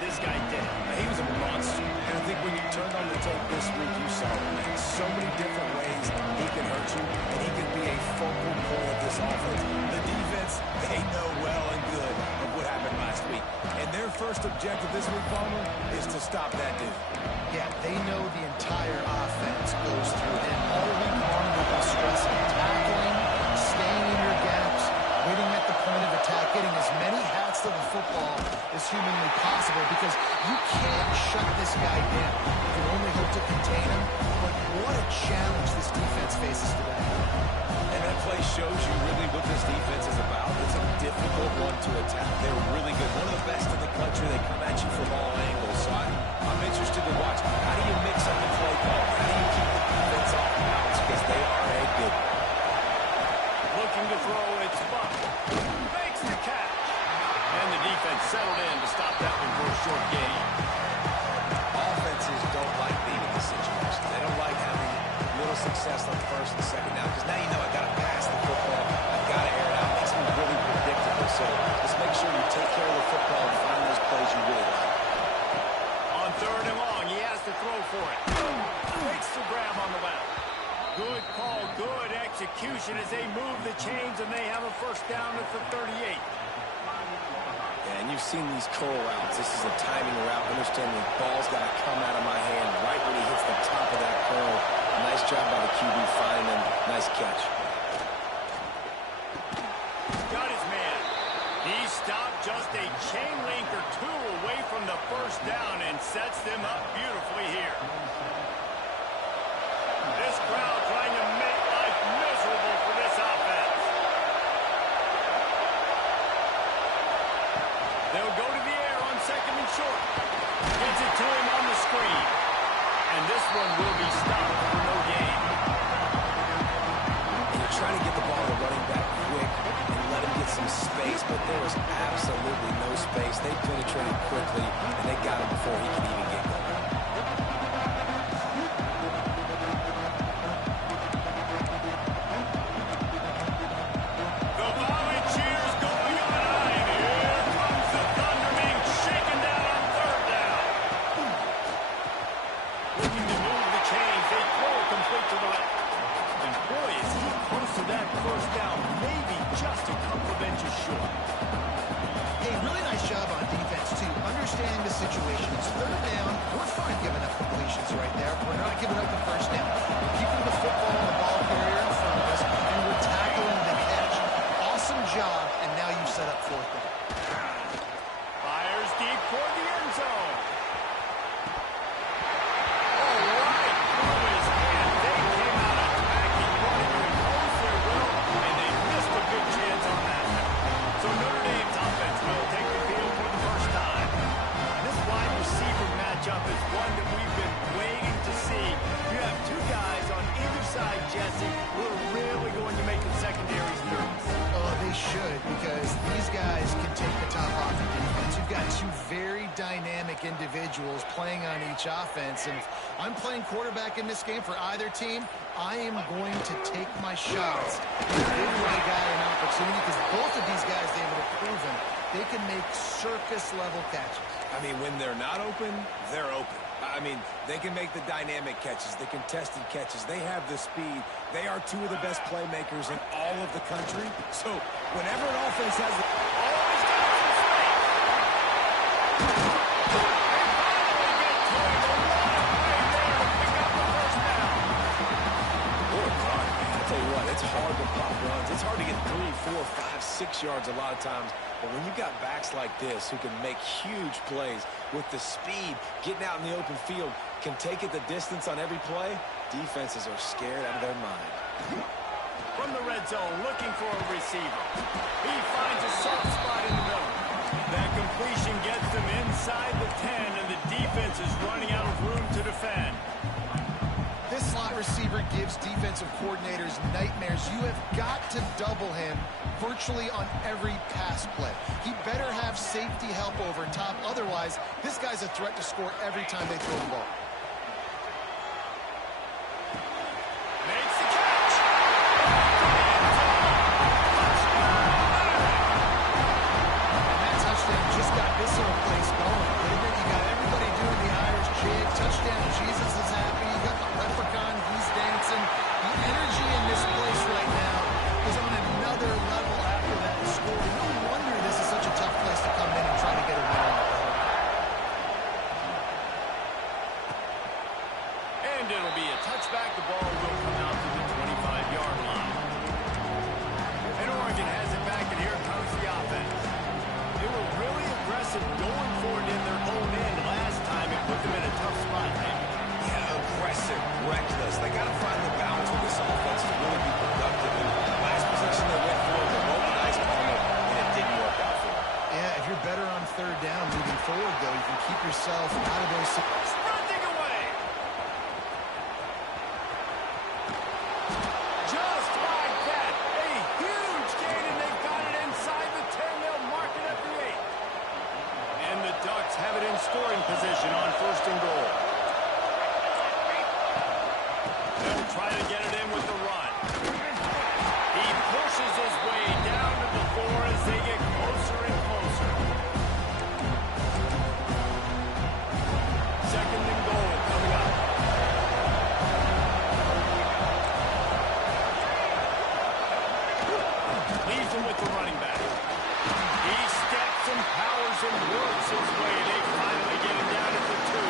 this guy did. He was a monster. And I think when you turned on the tape this week, you saw in so many different ways he can hurt you, and he can be a focal point of this offense. The defense, they know well and good of what happened last week. And their first objective this week, Palmer, is to stop that dude. Yeah, they know the entire offense goes through him. All week long, they've been stressing tackling, staying in your gaps, waiting at the point of attack, getting as many hats to the football as humanly possible, because you can't shut this guy down. You can only hope to contain him, but what a challenge this defense faces today. And that play shows you really what this defense is about. It's a difficult one to attack. They're really good. One of the best in the country. They come at you from all angles. So I'm interested to watch. How do you mix up the play call? How do you keep the defense off balance? Because they are a good one. Looking to throw, it's Buck. Makes the catch. And the defense settled in to stop that one for a short gain. Offenses don't like being in this situation. They don't like having little success on first and second down, because now you know I got to pass the football. I've got to air it out. It makes me really predictable. So just make sure you take care of the football and find those plays you really like. On third and long, he has to throw for it. Makes the grab on the left. Good call, good execution as they move the chains, and they have a first down at the 38. And you've seen these curl routes. This is a timing route. Understand the ball's got to come out of my hand right when he hits the top of that curl. Nice job by the QB finding them. Nice catch. Got his man. He stopped just a chain link or two away from the first down and sets them up beautifully here. This crowd trying to make life miserable for this offense. They'll go to the air on second and short. Gets it to him on the screen. And this one will be stopped for no gain. And you're trying to get the ball to running back quick and let him get some space, but there was absolutely no space. They penetrated quickly, and they got him before he could even get going. Individuals playing on each offense, and if I'm playing quarterback in this game for either team, I am going to take my shots and give my guy an opportunity, because both of these guys, they have proven they can make circus-level catches. I mean, when they're not open, they're open. I mean, they can make the dynamic catches, the contested catches. They have the speed. They are two of the best playmakers in all of the country. So whenever an offense has the... It's hard to pop runs. It's hard to get 3, 4, 5, 6 yards a lot of times. But when you got backs like this who can make huge plays with the speed, getting out in the open field, can take it the distance on every play, defenses are scared out of their mind. From the red zone, looking for a receiver. He finds a soft spot in the middle. That completion gets them inside the 10, and the defense is running out of room to defend. This slot receiver gives defensive coordinators nightmares. You have got to double him virtually on every pass play. He better have safety help over top. Otherwise, this guy's a threat to score every time they throw the ball. Makes the catch. And that touchdown just got this little place going. But it So they got to find the balance with this offense to really be productive. And last possession they went for, they rolled the dice on it, and it didn't work out for them. Yeah, if you're better on third down moving forward, though, you can keep yourself out of those. Sprinting away. Just like that. A huge gain, and they've got it inside the 10. They'll mark it at the 8. And the Ducks have it in scoring position on 1st and goal. They'll try to get it in with the run. He pushes his way down to the 4 as they get closer and closer. 2nd and goal coming up. Leaves him with the running back. He steps and powers and works his way. They finally get him down at the 2.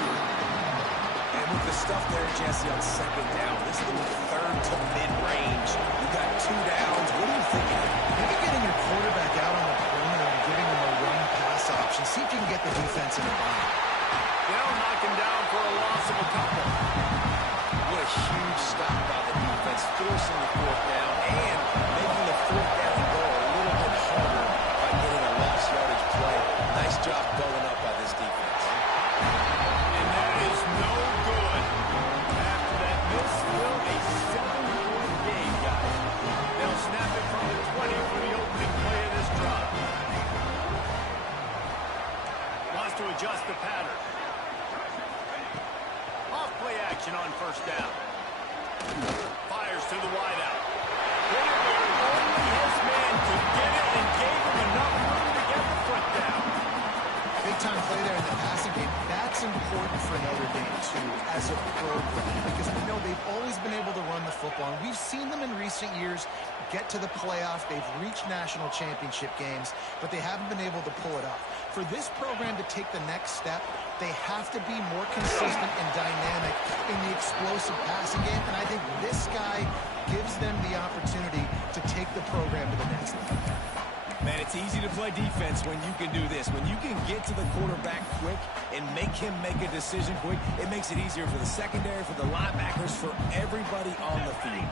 And with the stuff there, Jesse, on 2nd down, this little 3rd to mid-range, you got 2 downs. What are you thinking? Maybe getting your quarterback out on the perimeter and giving him a run-pass option. See if you can get the defense in the bind. They'll knock him down for a loss of a couple. What a huge stop by the defense, forcing the 4th down and making the 4th down and goal a little bit harder by getting a lost yardage play. Nice job going up by this defense. And that is no good. After that, this will a 7-point game, guys. They'll snap it from the 20 for the opening play of this drive. Wants to adjust the pattern. Off play action on 1st down. Fires to the wideout. Only his man could get it and gave him enough room to get the foot down. Big-time play there in the passing game. That's important for Notre Dame, too, as a program, because we know they've always been able to run the football. And we've seen them in recent years get to the playoff. They've reached national championship games, but they haven't been able to pull it off. For this program to take the next step, they have to be more consistent and dynamic in the explosive passing game, and I think this guy gives them the opportunity to take the program to the next level. Man, it's easy to play defense when you can do this. When you can get to the quarterback quick and make him make a decision quick, it makes it easier for the secondary, for the linebackers, for everybody on the field.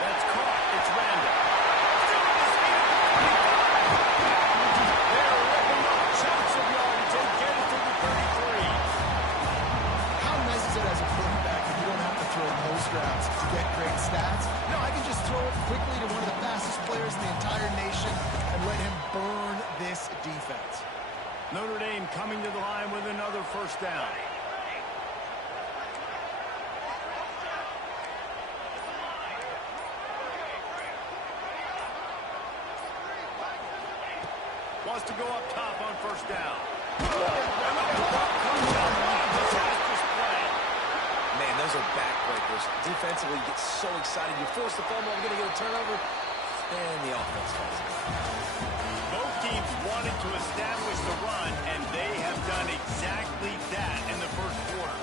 That's caught. It's random. They're ripping up chunks of yards and get it to the 33. How nice is it as a quarterback if you don't have to throw post routes to get great stats? No, I can just throw it quickly to one of the fastest players in the entire nation and let him burn this defense. Notre Dame coming to the line with another 1st down. Wants to go up top on 1st down. Disastrous play. Man, those are backbreakers. Defensively, you get so excited. You force the fumble, I'm going to get a turnover, and the offense falls in. Both teams wanted to establish the run, and they have done exactly that in the 1st quarter.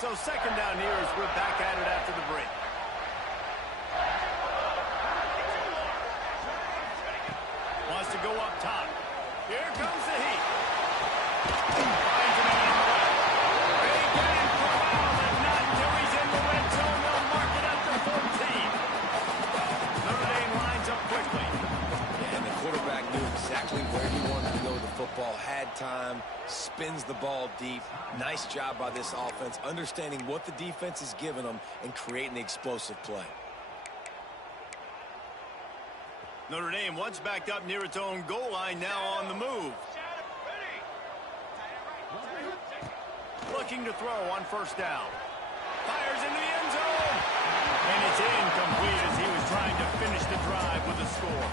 So 2nd down here as we're back at it after the break. Wants to go up top. Here comes the heat. Finds him in the way. They get him corralled, and not until he's in the red zone. They'll mark it at the 14. Notre Dame lines up quickly. And the quarterback knew exactly where he wanted to go with the football, had time, spins the ball deep. Nice job by this offense, understanding what the defense is giving them and creating the explosive play. Notre Dame once backed up near its own goal line, now on the move. Looking to throw on 1st down. Fires into the end zone. And it's incomplete as he was trying to finish the drive with a score.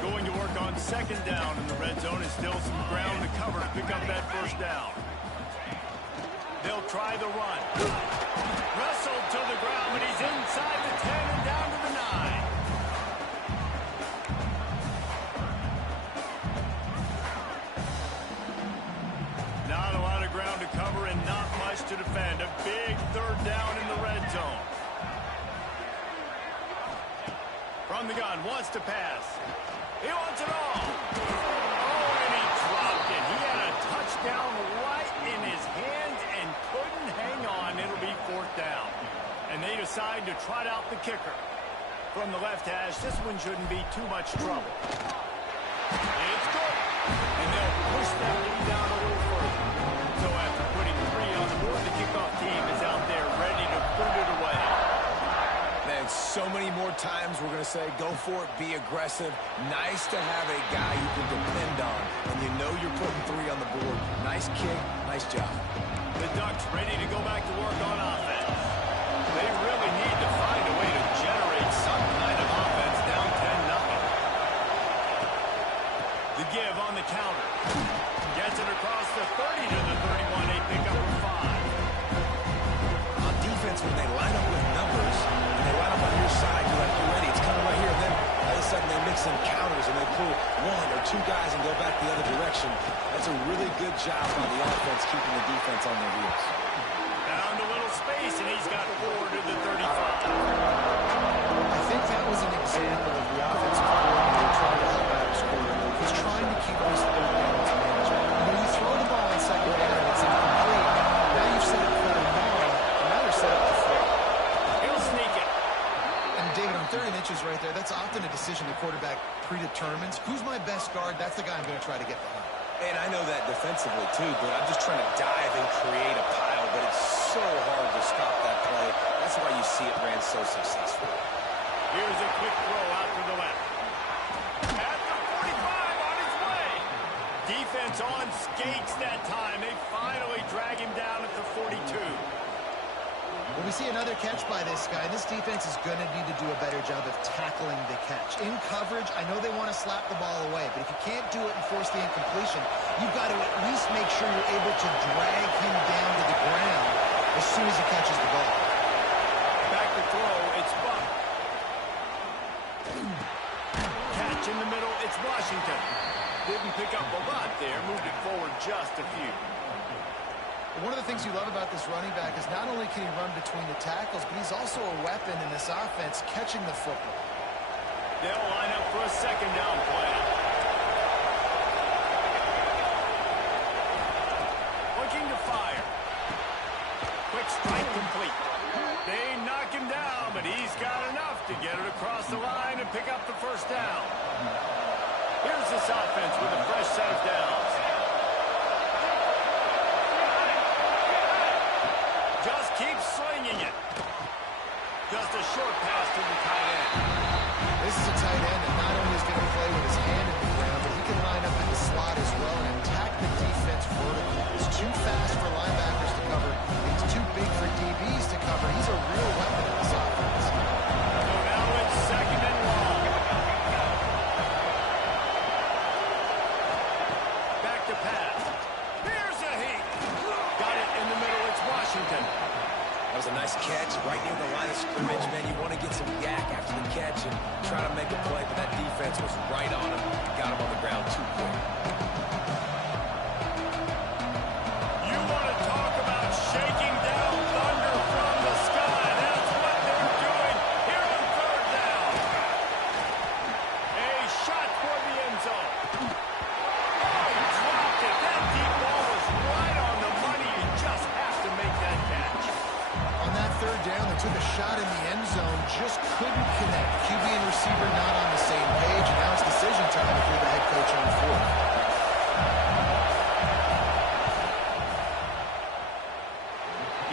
Going to work on 2nd down in the red zone is still some ground to cover to pick up that 1st down. They'll try the run. Wrestled to the ground, but he's inside the 10 and down to the 9. Not a lot of ground to cover and not much to defend. A big 3rd down in the red zone. From the gun, wants to pass. He wants it all. Oh, and he dropped it. He had a touchdown right in his hands and couldn't hang on. It'll be 4th down. And they decide to trot out the kicker. From the left hash, this one shouldn't be too much trouble. It's good. And they'll push that lead down a little further. So after putting 3 on the board, the kickoff team is out there ready to put it away. Man, so many more times we're going to say, go for it, be aggressive. Nice to have a guy you can depend on, and you know you're putting 3 on the board. Nice kick, nice job. The Ducks ready to go back to work on offense. They really need to find a way to generate some kind of offense down 10-0. The give on the counter. Gets it across the 30 to the 31. A pickup of 5. On defense, when they line up with numbers, and they line up on your side, you're like, you're ready, it's coming right here. Then all of a sudden they mix in counters and they pull 1 or 2 guys and go back the other direction. That's a really good job on the offense, keeping the defense on their heels. Found a little space, and he's got 4 to the 35. I think that was an example of the offensive coordinator trying to help out his quarterback. He's trying to keep his 3rd downs manageable. When you throw the ball on 2nd down and it's incomplete, now you've set up 3rd and long, and now you're set up to throw. He'll sneak it. And David, on 3rd and inches right there, that's often a decision the quarterback predetermines. Who's my best guard? That's the guy I'm going to try to get behind. And I know that defensively, too, but I'm just trying to dive and create a pile, but it's so hard to stop that play. That's why you see it ran so successful. Here's a quick throw out to the left. At the 45, on his way. Defense on skates that time. They finally drag him down at the 42. Well, we see another catch by this guy. This defense is going to need to do a better job of tackling the catch. In coverage, I know they want to slap the ball away, but if you can't do it and force the incompletion, you've got to at least make sure you're able to drag him down to the ground as soon as he catches the ball. Back to throw, it's Buck. Catch in the middle, it's Washington. Didn't pick up a lot there, moved it forward just a few. One of the things you love about this running back is not only can he run between the tackles, but he's also a weapon in this offense catching the football. They'll line up for a 2nd down play. Looking to fire. Quick strike complete. They knock him down, but he's got enough to get it across the line and pick up the 1st down. Here's this offense with a fresh set of downs. Just keep slinging it. Just a short pass to the tight end. This is a tight end that not only is going to play with his hand in the ground, but he can line up in the slot as well and attack the defense vertically. He's too fast for linebackers to cover. He's too big for DBs to cover. He's a real weapon in this offense. So now it's 2nd and long. Back to pass. Here's a heat. Got it in the middle. It's Washington. That was a nice catch right near the line of scrimmage, man. You want to get some yak after the catch and try to make a play, but that defense was right on him. Got him on the ground too quick. You want to talk about shaking down thunder from the sky. That's what they're doing here on 3rd down. A shot for the end zone. Oh, he dropped it. That deep ball was right on the money. You just have to make that catch. On that 3rd down, they took a shot in the end zone, just couldn't connect. QB and receiver not on the same page, and now it's decision time if you're the head coach on 4th.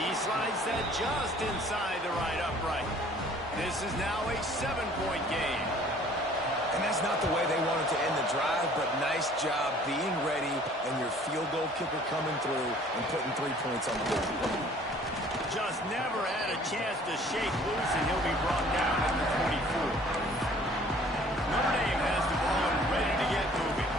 He slides that just inside the right upright. This is now a 7-point game. And that's not the way they wanted to end the drive, but nice job being ready and your field goal kicker coming through and putting 3 points on the board. Just never had a chance to shake loose, and he'll be brought down at the 24. Notre Dame has the ball and ready to get moving.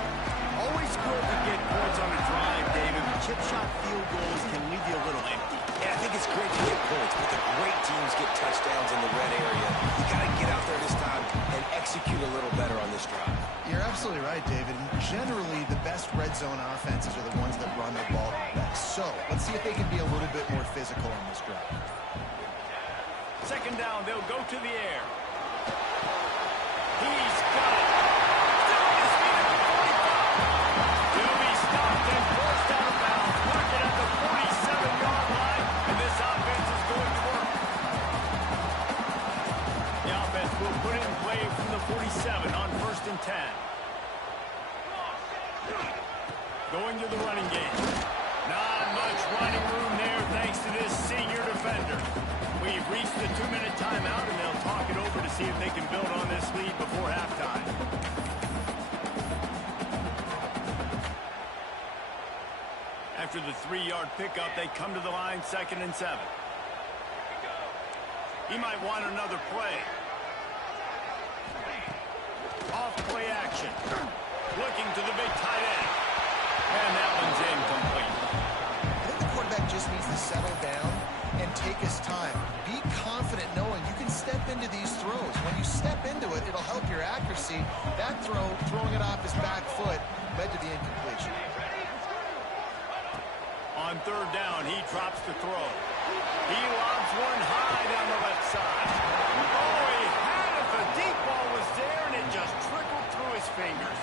Always good to get points on a drive, David. Chip shot field goals can leave you a little empty. Yeah, I think it's great to get points, but the great teams get touchdowns in the red area. You got to get out there this time and execute a little better on this drive. You're absolutely right, David. And generally, the best red zone offenses are the ones that run the ball best. So let's see if they can be a little bit more physical on this drive. 2nd down, they'll go to the air. 7 on 1st and 10. Going to the running game. Not much running room there thanks to this senior defender. We've reached the 2-minute timeout, and they'll talk it over to see if they can build on this lead before halftime. After the 3-yard pickup, they come to the line 2nd and 7. He might want another play. Off play action. Looking to the big tight end. And that one's incomplete. I think the quarterback just needs to settle down and take his time. Be confident knowing you can step into these throws. When you step into it, it'll help your accuracy. That throw, throwing it off his back foot, led to the incompletion. On 3rd down, he drops the throw. He lobs one high down the left side. Oh, he had it. The deep ball was there, and it just trickled through his fingers.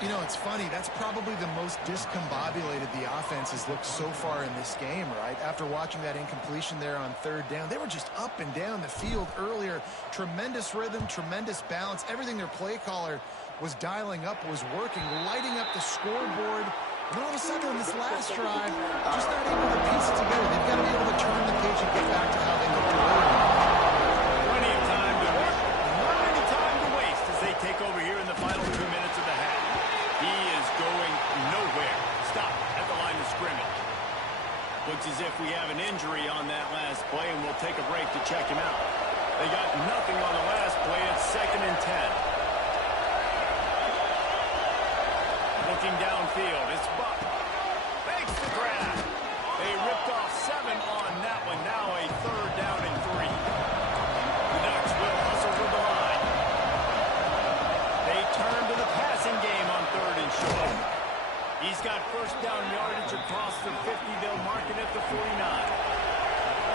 You know, it's funny. That's probably the most discombobulated the offense has looked so far in this game, right? After watching that incompletion there on 3rd down, they were just up and down the field earlier. Tremendous rhythm, tremendous balance. Everything their play caller was dialing up was working, lighting up the scoreboard. And all of a sudden, on this last drive, just not able to piece it together. They've got to be able to turn the page and get back to how they looked earlier. Plenty of time to work. Not any time to waste as they take over here in the final 2 minutes of the half. He is going nowhere. Stop at the line of scrimmage. Looks as if we have an injury on that last play, and we'll take a break to check him out. They got nothing on the last play. It's 2nd and 10. Looking downfield, it's Buck. Makes the grab. They ripped off 7 on that one. Now a 3rd down and 3. The Ducks will hustle to the line. They turn to the passing game on 3rd and short. He's got 1st down yardage across the 50. They'll mark it at the 49.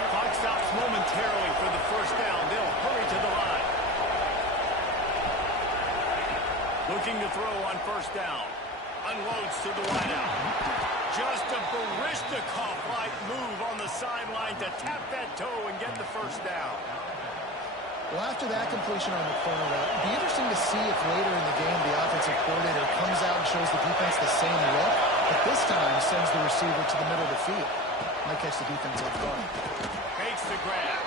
Clock stops momentarily for the 1st down. They'll hurry to the line. Looking to throw on 1st down. Unloads to the wideout. Just a Barishnikov-like move on the sideline to tap that toe and get the 1st down. Well, after that completion on the corner route, it'd be interesting to see if later in the game the offensive coordinator comes out and shows the defense the same look, but this time sends the receiver to the middle of the field. Might catch the defense off guard. Makes the grab.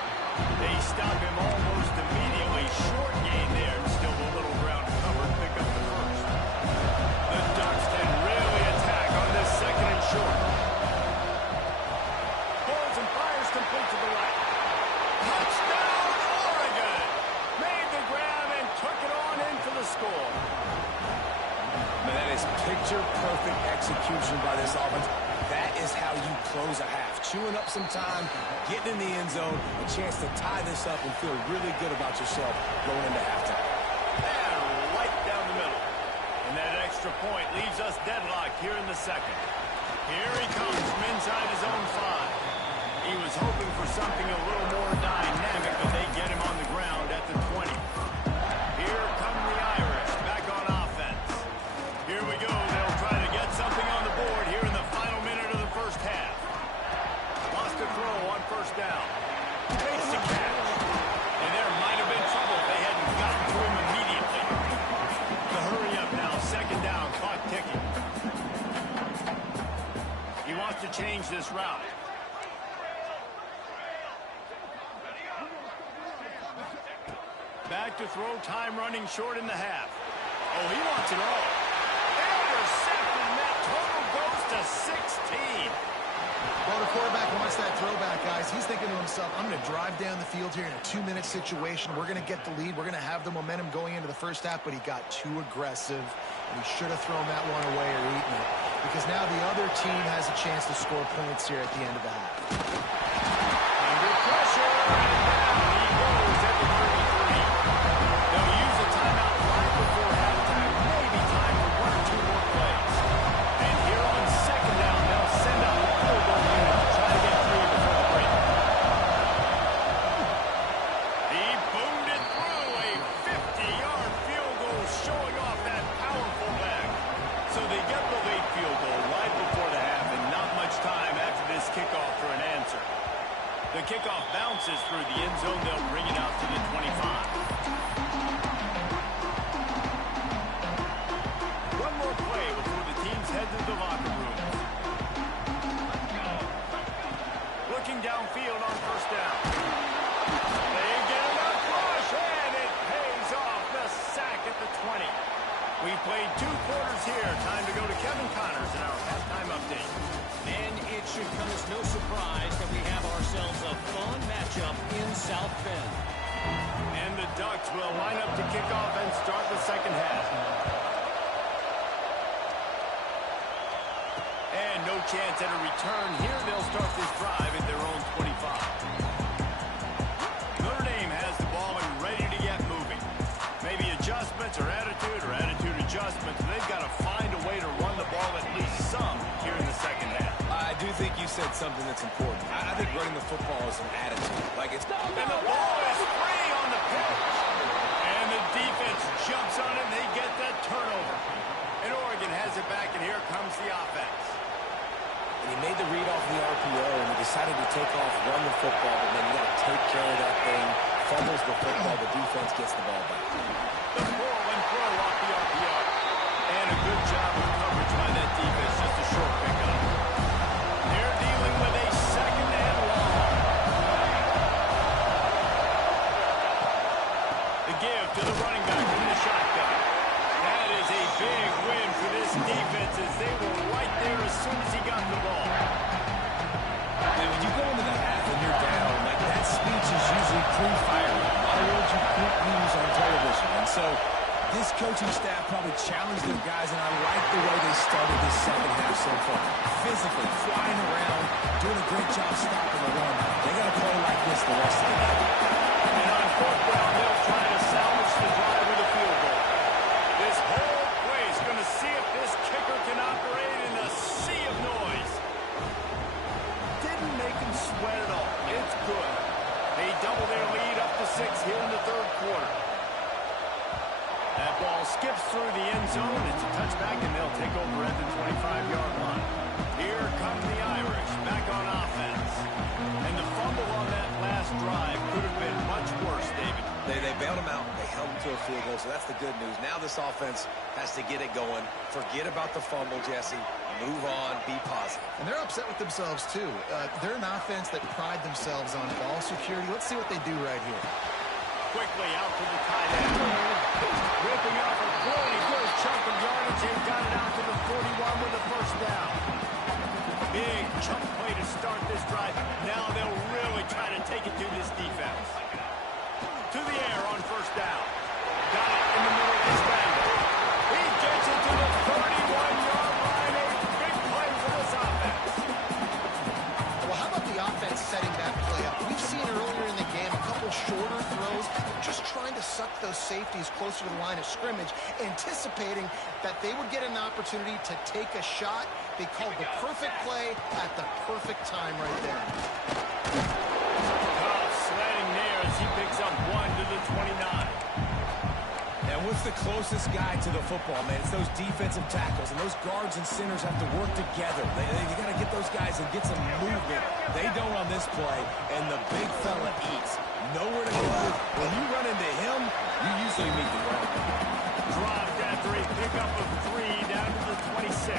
They stop him almost immediately. Short gain there. Still a little ground covered. Pick up the 1st. The Ducks can really attack on this 2nd and short. Pulls and fires complete to the right. Touchdown, Oregon! Made the grab and took it on in for the score. Man, that is picture-perfect execution by this offense. That is how you close a half. Chewing up some time, getting in the end zone, a chance to tie this up and feel really good about yourself going into halftime. And right down the middle. And that extra point leaves us deadlocked here in the 2nd. Here he comes from inside his own 5. He was hoping for something a little more dynamic, but they get him on the ground at the 20. Here come the Irish back on offense. Here we go. They'll try to get something on the board here in the final minute of the 1st half. Lost a throw on 1st down. Makes the catch. And there might have been trouble if they hadn't gotten to him immediately. To hurry up now. 2nd down. Clock ticking. He wants to change this route. Back to throw. Time running short in the half. Oh, he wants it all. Intercepted, and that total goes to 16. Well, the quarterback wants that throwback, guys. He's thinking to himself, I'm going to drive down the field here in a 2-minute situation. We're going to get the lead. We're going to have the momentum going into the 1st half, but he got too aggressive, and he should have thrown that one away or eaten it, because now the other team has a chance to score points here at the end of the half. Under pressure, and down he goes at the 33. They'll use a timeout right before halftime. Maybe time for 1 or 2 more plays. And here on 2nd down, they'll send out the field goal unit to try to get 3 before the break. He boomed it through a 50-yard field goal, showing off that powerful leg. So they get the late field goal right before the half, and not much time after this kickoff for an answer. The kickoff bounces through the end zone. They'll bring it out to the 25. Kevin Connors in our halftime update. And it should come as no surprise that we have ourselves a fun matchup in South Bend. And the Ducks will line up to kick off and start the second half. And no chance at a return here. They'll start this drive at their own 25. Notre Dame has the ball and ready to get moving. Maybe adjustments or attitude adjustments. They've got to find a way to run the ball at least some here in the second half. I do think you said something that's important. I think running the football is an attitude. Like it's And the ball is free on the pitch. And the defense jumps on it, and they get that turnover. And Oregon has it back, and here comes the offense. And he made the read off the RPO, and he decided to take off, run the football, but then you got to take care of that thing. Fumbles the football, the defense gets the ball back. The pull and throw off the RPO. And a good job of coverage by that defense, just a short pickup. They're dealing with a second and long. The give to the running back from the shotgun. That is a big win for this defense as they were right there as soon as he got the ball. And when you go into the half and you're down, like that speech is usually pretty fiery. A lot of words you can't use on television. And so this coaching staff probably challenged their guys, and I like the way they started this second half so far. Physically, flying around, doing a great job stopping the run. They got to play like this the rest of the game. And on fourth down, they'll try to salvage the drive with a field goal. This whole play is going to see if this kicker can operate in a sea of noise. Didn't make him sweat at all. It's good. They double their lead up to 6 here in the third quarter. That ball skips through the end zone. It's a touchback, and they'll take over at the 25-yard line. Here come the Irish back on offense. And the fumble on that last drive could have been much worse, David. They bailed him out. They held him to a field goal, so that's the good news. Now this offense has to get it going. Forget about the fumble, Jesse. Move on. Be positive. And they're upset with themselves, too. They're an offense that pride themselves on ball security. Let's see what they do right here. Quickly out to the tight end. Ripping off a pretty good chunk of yardage and got it out to the 41 with a first down. Big chunk play to start this drive. Now they'll really try to take it to this defense. To the air on first down. Got it in the middle of the scramble. He gets it to the 31-yard line. A big play for this offense. Well, how about the offense setting that play up? We've seen earlier in the game a couple shorter throws, just trying to suck those safeties closer to the line of scrimmage, anticipating that they would get an opportunity to take a shot. They called the perfect play at the perfect time right there. Sledding there as he picks up 1 to the 29. And what's the closest guy to the football, man? It's those defensive tackles, and those guards and centers have to work together. You got to get those guys and get some movement. They don't on this play, and the big fella eats. Nowhere to go. When you run into him, you usually meet the ground. Dropped after a pickup of 3 down to the 26.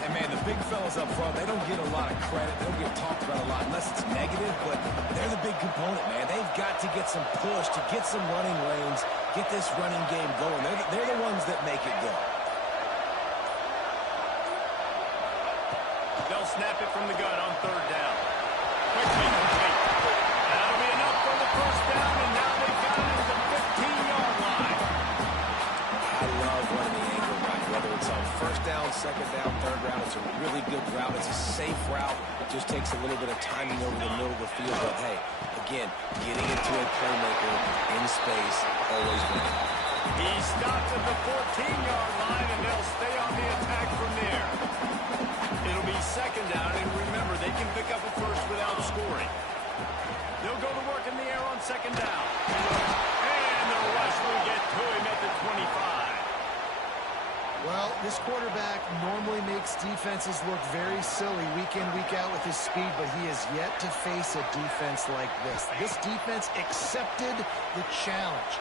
And, man, the big fellas up front, they don't get a lot of credit. They don't get talked about a lot unless it's negative, but they're the big component, man. They've got to get some push, to get some running lanes, get this running game going. They're the ones that make it go. They'll snap it from the gun on third down. Quickly complete. That'll be enough for the first down, and now they've got it at the 15-yard line. I love running the angle route, whether it's on first down, second down, third round. It's a really good route. It's a safe route. It just takes a little bit of timing over the middle of the field. But, hey, again, getting it to a playmaker in space, always winning. He stops at the 14-yard line, and they'll stay on the attack from there. It'll be second down, and remember, they can pick up a first without scoring. They'll go to work in the air on second down. And the rush will get to him at the 25. Well, this quarterback normally makes defenses look very silly week in, week out with his speed, but he has yet to face a defense like this. This defense accepted the challenge.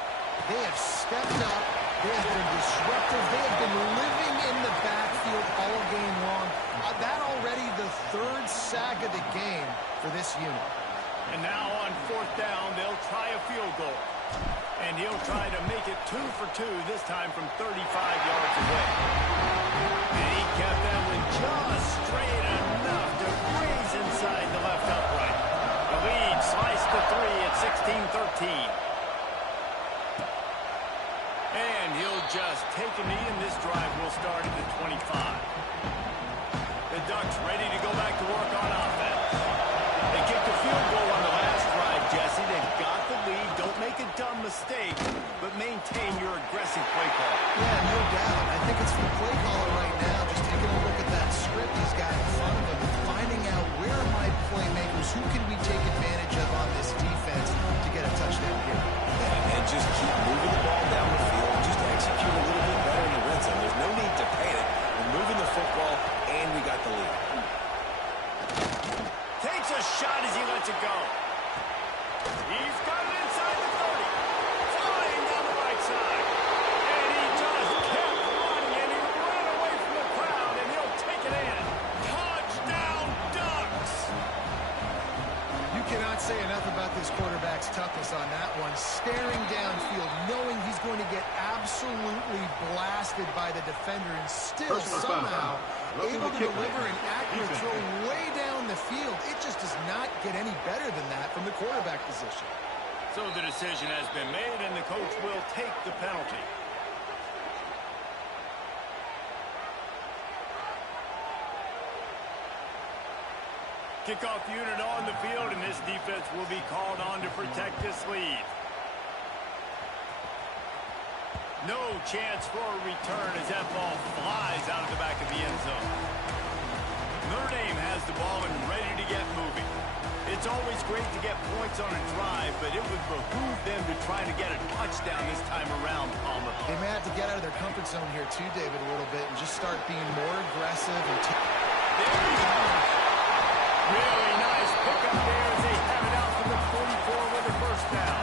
They have stepped up. They have been disruptive. They have been living in the backfield all game long. That already the third sack of the game for this unit. And now on fourth down, they'll try a field goal. And he'll try to make it 2 for 2, this time from 35 yards away. And he kept that one just straight enough to graze inside the left upright. The lead sliced to 3 at 16-13. And he'll just take a knee, and this drive will start at the 25. The Ducks ready to go back to work on offense. They kicked a field goal on the last drive, Jesse. They've got the lead. Don't make a dumb mistake, but maintain your aggressive play call. Yeah, no doubt. I think it's the play caller right now, just taking a look at that script he's got in front of him and finding out where are my playmakers, who can we take advantage of on this defense to get a touchdown here. And just keep moving the ball down the field. Just execute a little bit better in the red zone. There's no need to panic. We're moving the football, and we got the lead. Takes a shot as he lets it go. He's got it inside the 30. Flying down the right side. And he just kept running, and he ran away from the crowd, and he'll take it in. Touchdown, Ducks! You cannot say enough about this quarterback's toughness on that one. Staring downfield, knowing he's going to get absolutely blasted by the defender, and still somehow able to deliver an accurate throw way down the field. It just does not get any better than that from the quarterback position. So the decision has been made, and the coach will take the penalty. Kickoff unit on the field, and this defense will be called on to protect this lead. No chance for a return as that ball flies out of the back of the end zone. Notre Dame has the ball and ready to get moving. It's always great to get points on a drive, but it would behoove them to try to get a touchdown this time around, Palmer. They may have to get out of their comfort zone here too, David, a little bit, and just start being more aggressive. And there he goes. Really nice pickup there as they have it out from the 44 with a first down.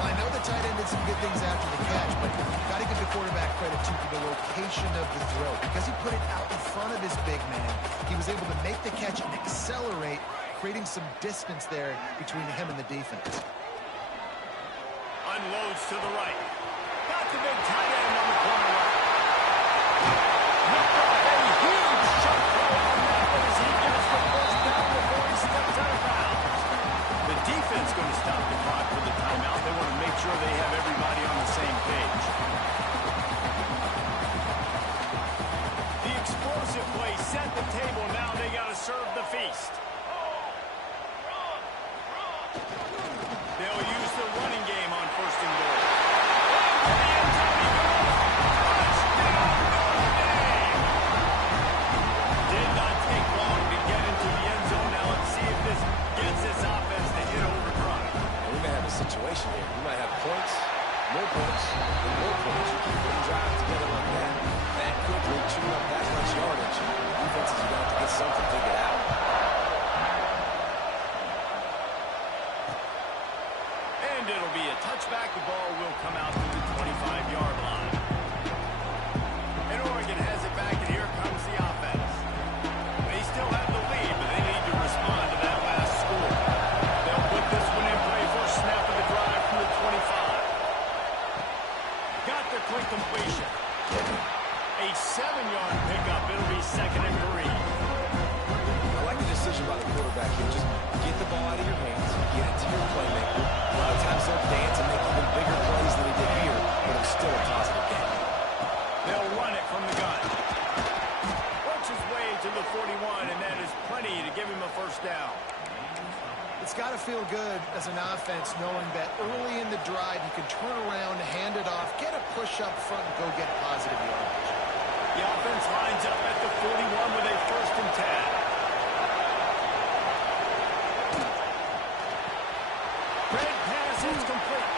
Well, I know the tight end did some good things after the catch, but you've got to give the quarterback credit, too, for the location of the throw. Because he put it out in front of his big man, he was able to make the catch and accelerate, creating some distance there between him and the defense. Unloads to the right. Got the big tight end on the corner right. A huge shot throw on that one as he gets the first down before he steps out of bounds. The defense going to stop the clock with the timeout. They want to make sure they have everybody on the same page. The explosive play set the table. Now they got to serve the feast. They'll use the running game on first and goal. Did not take long to get into the end zone. Now let's see if this gets this offense to hit overdrive. And we may have a situation here. We might have points, more points, and more points. You keep putting drives together like that. That quickly chew up that much yardage. Defenses are going to have to get something figured out. And it'll be a touchback. The ball will come out to the 25-yard line. And Oregon has it back, and here comes the offense. They still have the lead, but they need to respond to that last score. They'll put this one in play. First snap of the drive from the 25. Got the quick completion. A 7-yard pickup. It'll be 2nd and 3. I like the decision by the quarterback here. Just get the ball out of your hands, get it to your playmaker. A lot of times they'll dance and make even bigger plays than he did here, but it's still a positive game. They'll run it from the gun. Works his way to the 41, and that is plenty to give him a first down. It's got to feel good as an offense knowing that early in the drive you can turn around, hand it off, get a push up front, and go get positive yardage. The offense lines up at the 41 with a 1st and 10. Red pass is complete.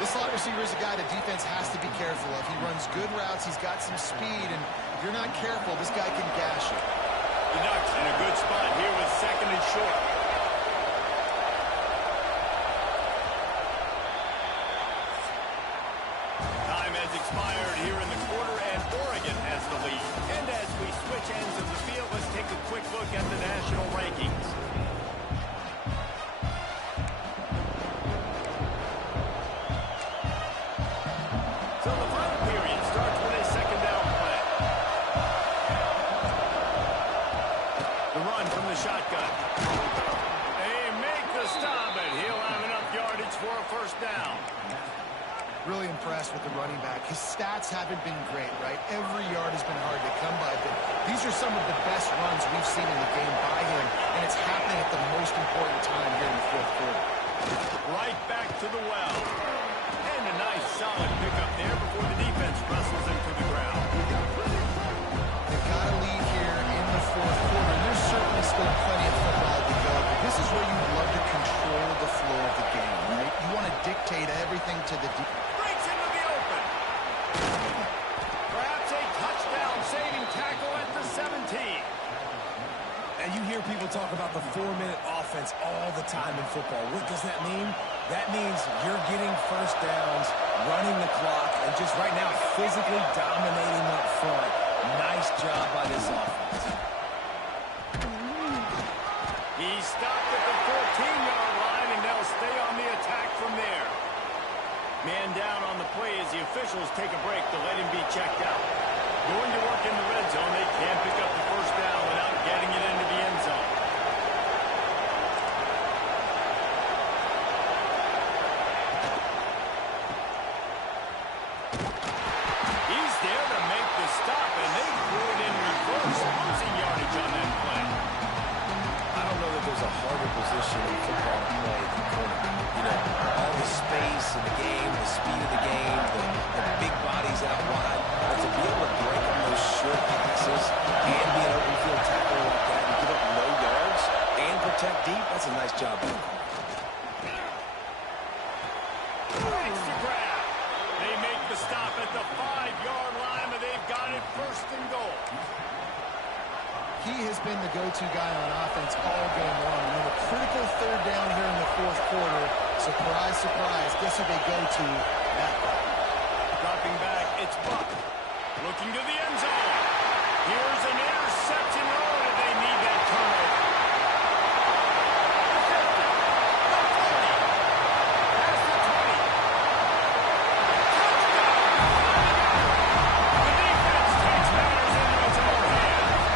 This slot receiver is a guy the defense has to be careful of. He runs good routes, he's got some speed, and if you're not careful, this guy can gash you. The Ducks in a good spot here with 2nd and short. Time has expired here in the quarter, and Oregon has the lead. And as we switch ends of the field, let's take a quick look at the national rankings. Really impressed with the running back. His stats haven't been great, right? Every yard has been hard to come by, but these are some of the best runs we've seen in the game by him, and it's happening at the most important time here in the fourth quarter. Right back to the well. And a nice solid pickup there before the defense wrestles him to the ground. They've got a lead here in the fourth quarter, and there's certainly still plenty of football to go, but this is where you love to control the flow of the game, right? You want to dictate everything to the defense. Breaks into the open. Perhaps a touchdown-saving tackle at the 17. And you hear people talk about the 4-minute offense all the time in football. What does that mean? That means you're getting first downs, running the clock, and just right now physically dominating up front. Nice job by this offense. He stopped at the 14-yard line, and they'll stay on the attack from there. Man down on the play as the officials take a break to let him be checked out. Going to work in the red zone, they can't pick up the first down without getting it into the end zone. He's there to make the stop, and they threw it in reverse, losing yardage on that play. I don't know that there's a harder position in football to play than cornerback. You know, all the space in the game, the speed of the game, the big bodies out wide. But to be able to break on those short passes and be an open field tackler like that and give up no yards and protect deep, that's a nice job by the corner. Thanks to grab. They make the stop at the 5-yard line, but they've got it first and goal. He has been the go-to guy on offense all game long. And a critical third down here in the fourth quarter. Surprise, surprise. Guess who they go to? That guy. Dropping back, it's Buck. Looking to the end zone. Here's an interception. Oh, did they need that turnover? The 50, the 40, past the 20. Touchdown! The defense takes matters into its own hands.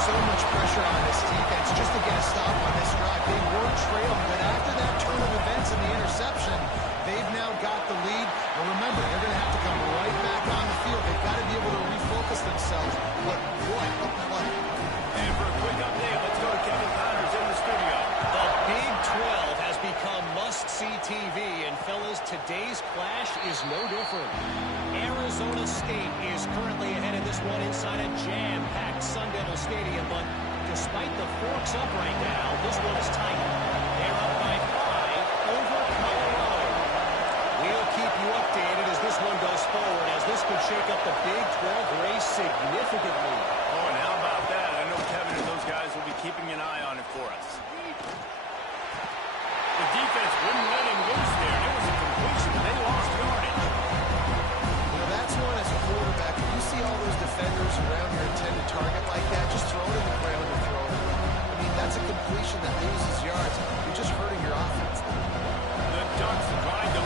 So much pressure on this defense just to get a stop on this drive. They were trailing, but after that turn of events and the interception, they've now got the lead. But remember, they're going to have to come right back on the field. They've got to be able to refocus themselves. But what a play. And for a quick update, let's go to Kevin Connors in the studio. The Big 12 has become must-see TV, and fellas, today's clash is no different. Arizona State is currently ahead in this one inside a jam-packed Sun Devil Stadium, but despite the forks up right now, this one is tight. They're up by 5 over Colorado. We'll keep you updated as this one goes forward, as this could shake up the Big 12 race significantly. Oh, and how about that? I know Kevin and those guys will be keeping an eye on it for us. The defense wouldn't let him loose there. It was a completion. They lost yardage. You know, that's one as a quarterback. If you see all those defenders around your intended target like that, just throw it in the ground and throw it away. I mean, that's a completion that loses yards. You're just hurting your offense. The Ducks trying to